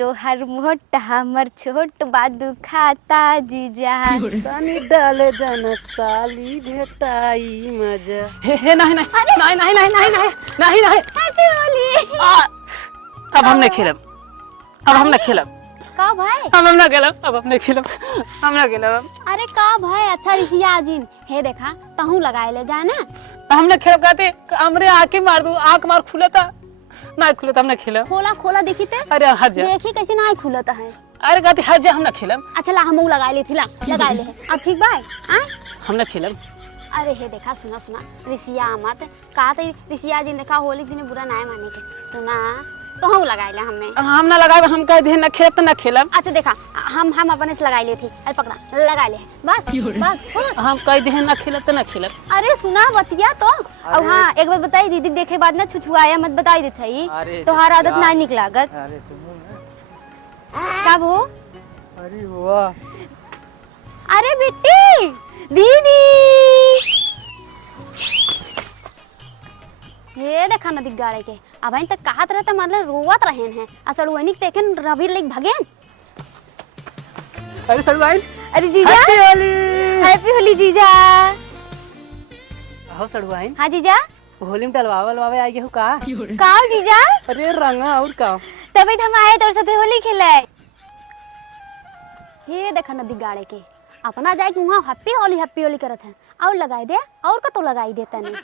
तोहर मोट हमर छोट बादू खाता जीजा तनी डाले दन साली भेटाई मजा। हे नहीं नहीं नहीं नहीं नहीं नहीं नहीं नहीं हैप्पी होली। अब हम नहीं खेलब, अब हम नहीं खेलब, का भाई अब हम नहीं खेलब, अब हम नहीं खेलब, हम नहीं खेलब। अरे का भाई अच्छा रिसिया जिन हे देखा तहू लगाए ले जाना। हम नहीं खेलब कहते हमरे आके मार दू, आंख मार खुलता नहीं खुलता, हम नहीं खेलब। खोला खोला देखी ते अरे हट जा, देखी कैसे ना खुलता है। अरे कहते हट जा, हम नहीं खेलब। अच्छा ला हमू लगाए ले थिला लगाए ले अब ठीक भाई हां हम नहीं खेलब। अरे हे देखा सुना सुना रिसिया मत का ते रिसिया जिन देखा होली दिन बुरा ना माने के सुना तो हम लगाए ले हम ना लगाए, हम कह दे ना खेलब तो ना खेलब। अच्छा देखा हम अपने से लगाए ले थी। अरे पकड़ा लगा ले बस बस हम कह दे ना खेलब तो ना खेलब। अरे सुना बतिया तो अब हाँ एक बार बताई दीदी देखे बाद ना छुछुआया मत बताई देते ही तो हर आदत ना निक लागत। अरे कब हो अरे हुआ अरे बेटी दीदी ये देखा नदी गाड़े के अब इन तक कहत रहता मतलब रोवत रहेन है असड़ वनिक देखेन रवि लेक भगेन। अरे सड़वाइन अरे जीजा हैप्पी होली, हैप्पी होली जीजा। हो सड़वाइन हाँ जीजा होली में डलवावे आई गए हो का? काओ जीजा अरे रंगा और का तभी तो हम आए तोर साथे होली खेले। ये देखा नदी गाड़े के अपना जाए कि वहाँ हैप्पी होली करत है और लगाई दे और का तो लगाई देता नहीं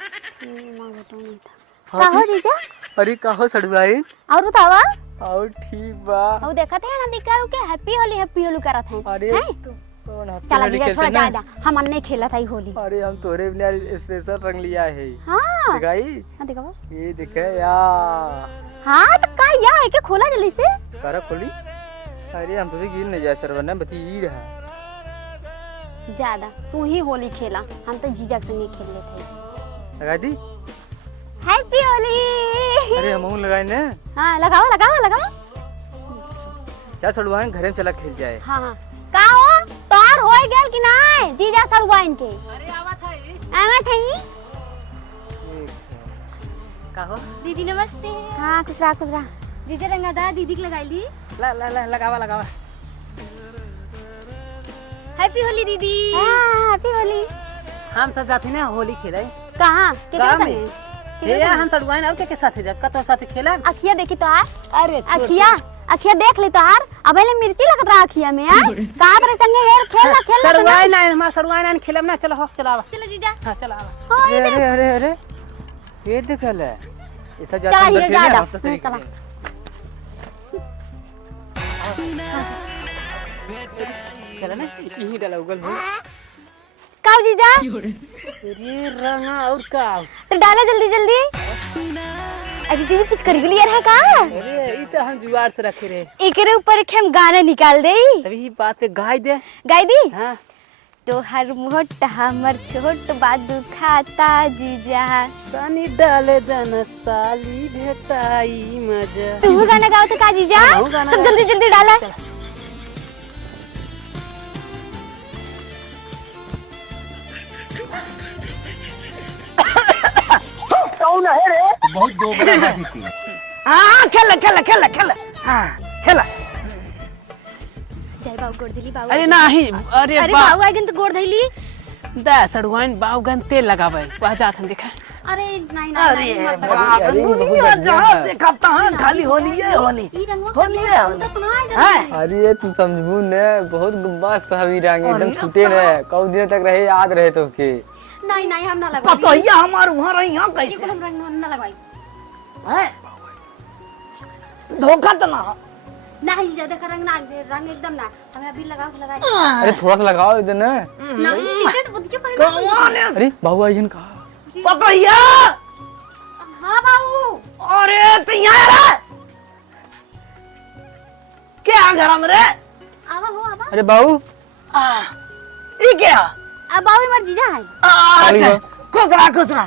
का हो जीजा। अरे का हो सड़वाइन और बतावा और ठीक बा और देखत है नदी गाड़ू के हैप्पी होली करत है। अरे हैं? तो कौन हैप्पी चला होली जीजा खेलते छोड़ा ना? जा हम नहीं खेला था होली। अरे हम तोरे बिना स्पेशल रंग लिया है। हाँ दिखाई हाँ देखो ये दिखे यार। हाँ तो का या है के खोला जल्दी से करा खोली। अरे हम तो गिर नहीं जाए सर वरना बती रहा ज्यादा तू ही होली खेला हम तो जीजा के संगे खेल लेते। लगा दी। हैप्पी होली। अरे हम लगाए ना। हाँ लगाओ लगाओ लगाओ। क्या सड़वाइन घरे में चला खेल जाए। हाँ हाँ का हो तार होय गेल कि नहीं जीजा सड़वाइन के? अरे आवत है का हो दीदी नमस्ते। हाँ खुश रहा जीजा रंगा दा दीदी के लगाई ली। ला ला ला लगावा लगावा। हैप्पी होली दीदी। हाँ हैप्पी होली। हम सब जाते ना होली खेले कहाँ गाँव में। हे हम सड़वाइन और के साथ जात का तो साथ खेला। अखिया देखी तो हार अरे अखिया देख ली तो हार अब ले मिर्ची लगत रहा अखिया में यार कहां पर संगे हेर खेल सड़वाइन नहीं हम सड़वाइन खेलब ना। चलो हो चलावा चलो जीजा। हां चला अरे अरे अरे अरे ये देखल है ऐसा जाते चला अंदर ये खेलने जा हम तो तरीके चला चला ना यही डाला उगल हो। काऊ जीजा अरे रंगा और का तो डाला जल्दी जल्दी। अरे जीजी कुछ कर लिया है का? अरे ई तो हम जुगाड़ से रखे रहे एकरे ऊपर के हम गाना निकाल दे तभी ही बात पे गाय दे गाय दी। हां तो हर मोट हमर छोट बादू खाता जीजा तनी डाले दन साली भेटाई मजा। तू गाना गाओ तो का जीजा तुम जल्दी जल्दी डाला। कौन है रे? बहुत दो बड़ा बात थी। हां खेल खेल खेल खेल हां खेल। जय बाबू गोड़ दिली बाबू। अरे नहीं अरे अरे बाबू आइगन तो गोड़ धइली। दा सड़वाइन बाउगन तेल लगावे वह जात हम देखा। अरे नहीं नहीं नहीं बाप रे दुनिया जहां देखा तहां खाली होली है होली होली है होली। अरे तू समझबू ने बहुत मस्त हवी रंग एकदम छूटे ने कौ दिन तक रहे याद रहे तो के। नहीं नहीं हम ना लगवाई पता ही हमार वहां रही हां कैसे हम रंग ना लगवाई हैं धोखा तो ना नहीं ज्यादा का रंग एकदम ना हमें अभी लगाओ के लगाए। अरे थोड़ा सा लगाओ इधर ना। नहीं जीजा तो बुद्धि पहले कौन है अरे बाबू आइगन का पता ही हां बाबू। अरे तैयार क्या घर में रे आवा हो आवा। अरे बाबू ई क्या अब बाबू मर जीजा है। अच्छा खुश रहा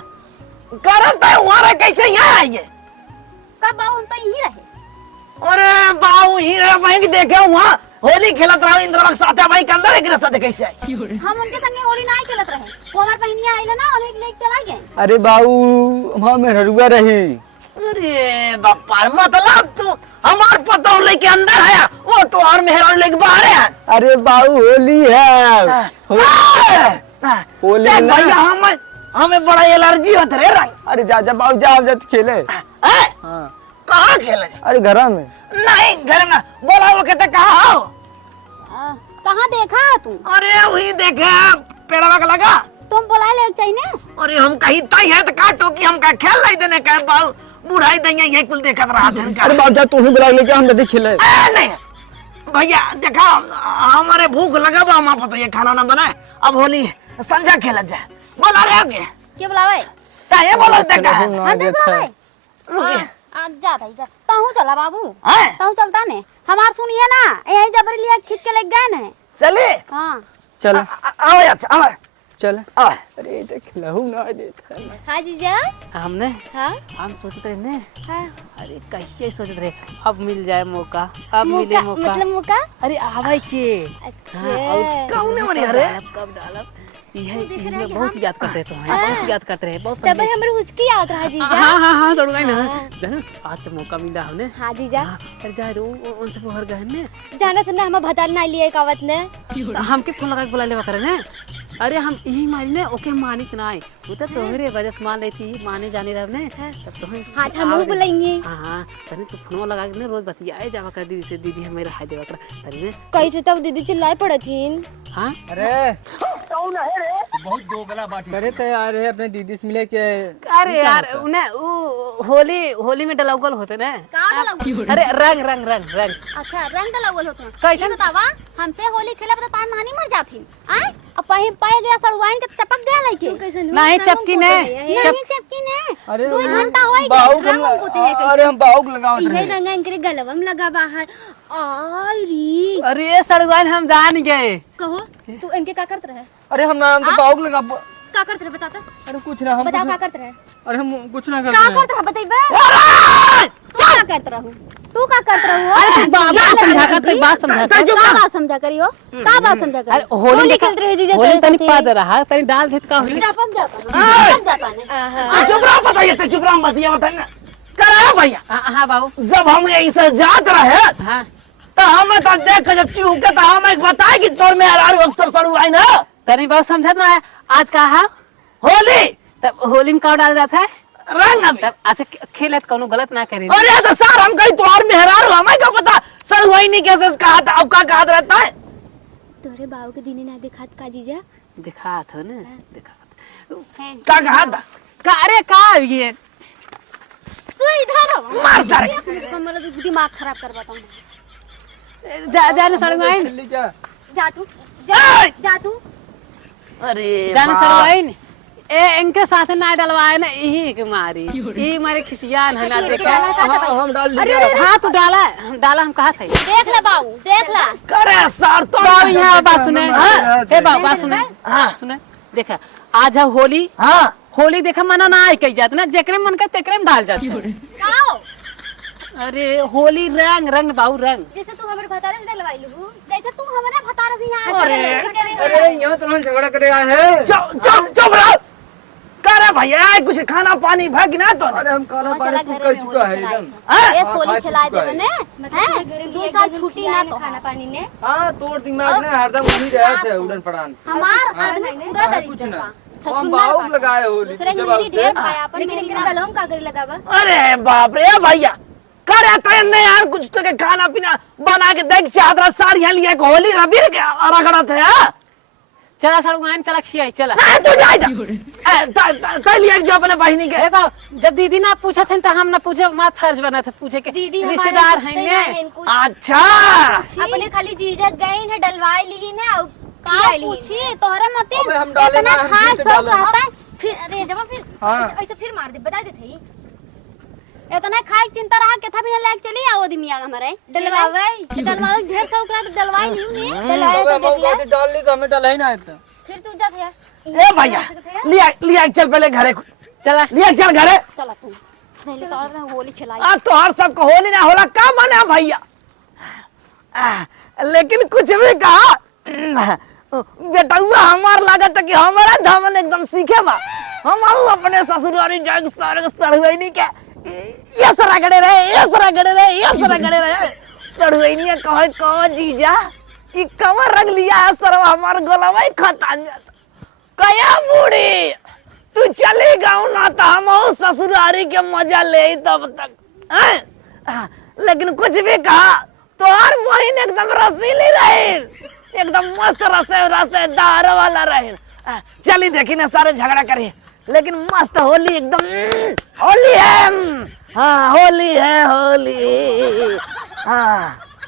करत है वहां कैसे यहाँ आएंगे? कब बाबू हम तो यहीं रहे। अरे बाऊ हीरा भाई देखे वहां होली खेलत रहा इंद्रवा के साथ भाई के अंदर एक रास्ता देखे से हम उनके संगे होली नहीं खेलत रहे वो हमार बहनिया आइले ना उन्हें लेके चला गए। अरे बाबू वहां में हरुआ रही अरे बापा मतलब तू हमार पतो लेके अंदर है वो तो और मेहरान लेके बाहर है। अरे बाबू होली है, होली देख ना। भैया हमें बड़ा एलर्जी होता रे रंग। अरे जा बाबू जा, जा खेले। हाँ। कहाँ खेले जा? अरे घर में नहीं घर में बोला वो कहते कहाँ हो? कहाँ देखा तू? अरे वही देखे पेड़वा का लगा। तुम बुला ले चाहिए। अरे हम कहीं तय है तो काटो कि हम का खेल नहीं देने का बाबू बुढ़ाई दैया ये कुल देखत रहा था इनका। अरे बाबू जा, तू ही बुला लेके हम जल्दी खेले। नहीं भैया देखा हमारे भूख लगा बा, हम पता ये खाना ना बनाए, अब होली संजा खेला जाए। बोला रे आगे क्या बुलावे? ये बोलो देखा है हम देख बुलावे। रुकिए आज जा भाई जा। ताहू चला बाबू। हैं? ताहू चलता ने। हमार सुनिए ना, यही जबरी लिया खींच के लेके गए ने। चले हाँ। चल आओ अच्छा आओ चल। आओ। अरे तो खिलाऊ ना देता है। हाँ जीजा। हमने हाँ हम सोचते रहे ने, हाँ। अरे कैसे सोचते रहे अब मिल जाए मौका, अब मिले मौका। मतलब मौका? अरे आवे के। अच्छा। हाँ, और कौन मरे अरे कब डालब यह बहुत याद करते तो हैं, बहुत याद करते हैं, बहुत तब पसंद है। हमरे हुचकी आवत रहा जीजा। हाँ दौड़ गए ना। हाँ। जाना आज तो मौका मिला हमने। हाँ जीजा। हाँ, अरे जाए दो उनसे बाहर गए ने। जाना था ना, हम भतार ना लिए कावत ने। हमके फोन लगा के बुला लेवा करे ने। अरे हम यही मारी ने ओके मानिक ना आए, वो तो तोहरे वजह से मान लेती माने जाने रह ने। तब तो हाँ हम बुलाएंगे। हाँ तनी तू फोन लगा के ने रोज बतियाए जावा कर दीदी से, दीदी हमें रहा देवा कर तनी ने। कैसे तब दीदी चिल्लाए पड़तीन। हाँ अरे बहुत दो गला बाटी करे थे यार, अपने दीदी से मिले के। अरे यार उन्हें वो होली में डलाउगल होते ना। कहाँ डलाउगल? अरे रंग रंग रंग रंग अच्छा रंग डलाउगल होते हैं। कैसे? ये बतावा हमसे होली खेले बता तार नानी मर जाती। आए अब पाए गया सड़वाइन के चपक गया लइके। नहीं चपकी ने। नहीं चपकी ने। अरे 2 घंटा होई बाहु गया। रंग पोते है अरे हम बाहु लगावत इहे रहे। रंग इनके गलवम लगा बाहर। आई री अरे सड़वाइन हम जान गए। कहो तू इनके का करत रहे? अरे हम नाम तो बाहु लगा। का करत रहे बताता? अरे कुछ ना, हम बताओ का करत रहे? अरे हम कुछ ना का करते करत रहे बताइबे? तू का करत रहू? तू का करत रहू? अरे तू बात समझा कर, तू बात समझा कर। का बात समझा करियो? का बात समझा अरे करियो? होली खेलते रहे जीजा होली तेरे तनी साथे। पा दे रहा तनी डाल देत का होली। चपक जाता ने। आहा। चुप रहो बताइए तो चुप रहो बतिया बताइए करा भैया। हाँ बाबू। जब हम ऐसे जात रहे हाँ तो हमें तो देख जब चूके तो हमें बताए कि तोर में अक्सर सड़ू आई ना तनी बाबू समझत ना आज का है होली तब होली में का डाल जाता है रंग अभी। तब अच्छा खेलत कोनो गलत ना करी। अरे तो सर हम कहीं तोर मेहरारू हमें क्या पता सड़ू आई नहीं कैसे कहा था, अब का कहा रहता है। तोरे बाबू के दिने ना दिखात का जीजा? दिखा था ना दिखा है। का कहा था का। अरे का ये तू इधर आ। मारता रहे। हमारा दिमाग खराब करवा हूं। जाने सड़वाइन खेली क्या? जा तू ए! जा तू। अरे जाने बाप। सड़वाइन ए इनके साथ ना डलवाए ना यही के मारी यही मारे खिसियान है ना देखा। हम डाल अरे दिया। अरे हाँ तू डाला हम कहा थे। देख ले बाबू देख ले। करे सर तो बाबू यहाँ बात सुने। हाँ। हे बाबू बात सुने। हाँ सुने देखा आज है होली। हाँ होली देखा मना ना आई कही जाती ना, जेकरे मन का तेकरे में डाल जाती। आओ अरे होली रंग रंग बाबू रंग। जैसे तू हमरे भतारे से डलवाई लू, जैसे तू हमरा भतारे से यहाँ आ अरे यहाँ तो हम झगड़ा करे आए हैं। चुप रहो। करे भैया कुछ खाना पानी भाग ना तो अरे हम खाना पानी कुछ कर चुका है एकदम। ये हाँ, होली खा खिलाए चुका दे है। ने। 2 साल छुट्टी ना तो खाना पानी ने। हाँ तोड़ दिमाग ने हरदम वही रहे थे उड़न पड़ान। हमार आदमी पूरा हाँ, तरीके कुछ ना। पा। हम बाहु लगाए होली दूसरे जब मेरी आपसे। ढेर पाया अपन। लेकिन इनके गलम का करे लगावा? अरे बाप रे भैया करे तो नहीं यार कुछ तो के खाना पीना बना के देख चादर साड़ियां लिया के होली रबीर के रगड़ा थे। हाँ चला सड़वाइन चला खियाई चला। तू जा लिया जो अपने बहिनी के। हे बाबू जब दीदी ना पूछा थे तो हम ना पूछे, हमारा फर्ज बना था पूछे के दीदी रिश्तेदार हैं ने। अच्छा अपने खाली जीजा गई है डलवाई ली ने और का पूछी तोहरा मते। अबे हम डाले ना, हम खास जीते सब डाले। रहता है फिर। अरे जब फिर हाँ। ऐसे फिर मार दे बता देते ही। इतना खाए चिंता रहा के था बिना लायक चली आओ दिमिया हमारे डलवावे ढेर शौक रहा तो डलवाई नहीं ने। डलवाए अबे तो देख ले। बाबू डाल ली तो हमें डाला ही ना था। फिर तू जा थे। ए भैया लिया चल पहले घरे चला लिया चल घरे। चला तू पहले तो होली खिलाई। आ तो हर सबको होली ना होला का माने भैया। लेकिन कुछ भी कहा बेटा हमार लागत है कि हमारा धमन एकदम सीखे बा। हम अपने ससुरारी जाग सारे सड़ुई नहीं के ये सरा गड़े रहे, ये सरा गड़े रहे, ये सरा गड़े रहे। सड़ुई नहीं कहे कहो जीजा कि कमर रंग लिया है सरवा हमार गोलवा खतान कया बूढ़ी तू चली गाँव ना तो हम ससुरारी के मजा ले तब तक। लेकिन कुछ भी कहा तो हर बहन एकदम रसीली रहे, एकदम मस्त रसेदार वाला रहे। चली देखी ना सारे झगड़ा करे लेकिन मस्त होली एकदम होली है। हाँ होली है होली। हाँ